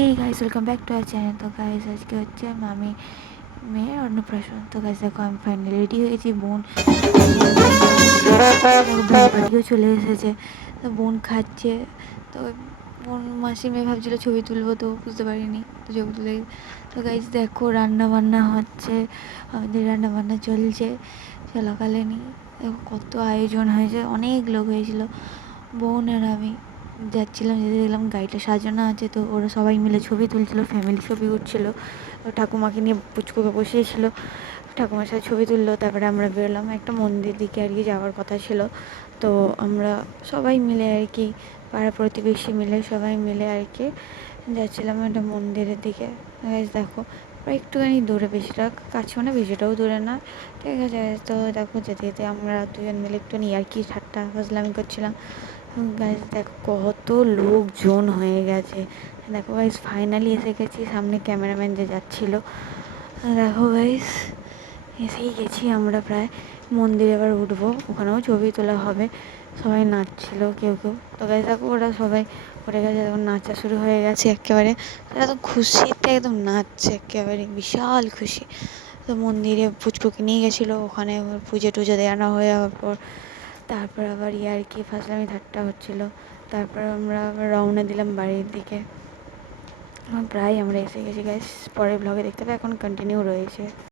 এই guys welcome back to our channel. তো guys আজকে হচ্ছে মামি মেয়ের অন্নপ্রাশন। তো গাইস দেখো আমি ফাইনালি রেডি হয়েছি। বোন বাড়িও চলে এসেছে। তো বোন খাচ্ছে। তো বোন মাসি মেয়ে ভাবছিলো ছবি তুলবো, তো বুঝতে পারিনি, তো ছবি তুলে। তো গাইস দেখো রান্না বান্না হচ্ছে, আমাদের রান্না বান্না চলছে চলাকালীনই। দেখো কত আয়োজন হয়েছে, অনেক লোক হয়েছিল। বোন আর আমি যাচ্ছিলাম, যেতে দেখলাম গাড়িটা সাজানো আছে, তো ওরা সবাই মিলে ছবি তুলছিল, ফ্যামিলি ছবি উঠছিল। ঠাকুমাকে নিয়ে পুচকুকে বসিয়েছিল, ঠাকুমার সাথে ছবি তুললো। তারপরে আমরা বেরোলাম একটা মন্দির দিকে আর কি যাওয়ার কথা ছিল। তো আমরা সবাই মিলে আর কি, পাড়া প্রতিবেশী মিলে সবাই মিলে আর কি যাচ্ছিলাম একটা মন্দিরের দিকে। দেখো প্রায় একটুখানি দূরে, বেশিটা কাছেও না বেশিটাও দূরে না, ঠিক আছে। তো দেখো যেতে যেতে আমরা দুজন মিলে একটু নিয়ে আর কি ঠাট্টা ফাজলামি করছিলাম। গাইস দেখো কত লোকজন হয়ে গেছে। দেখো গাইস ফাইনালি এসে গেছি, সামনে ক্যামেরাম্যান যে যাচ্ছিলো। দেখো গাইস এসেই গেছি আমরা প্রায়। মন্দিরে এবার উঠবো, ওখানেও ছবি তোলা হবে। সবাই নাচছিল কেউ কেউ। তো গাইস দেখো ওরা সবাই উঠে গেছে, তখন নাচা শুরু হয়ে গেছে একেবারে। একদম খুশিতে একদম নাচছে একেবারে, বিশাল খুশি। তো মন্দিরে পুচকুকে নিয়ে গেছিলো, ওখানে পুজো টুজো দেওয়ানো হয়ে যাওয়ার পর তারপর আবার আর কি ফাজলামি ঠাট্টা হচ্ছিলো। তারপর আমরা আবার রওনা দিলাম বাড়ির দিকে। প্রায় আমরা এসে গেছি গাইস, পরের ব্লগে দেখতে পাই, এখন কন্টিনিউ রয়েছে।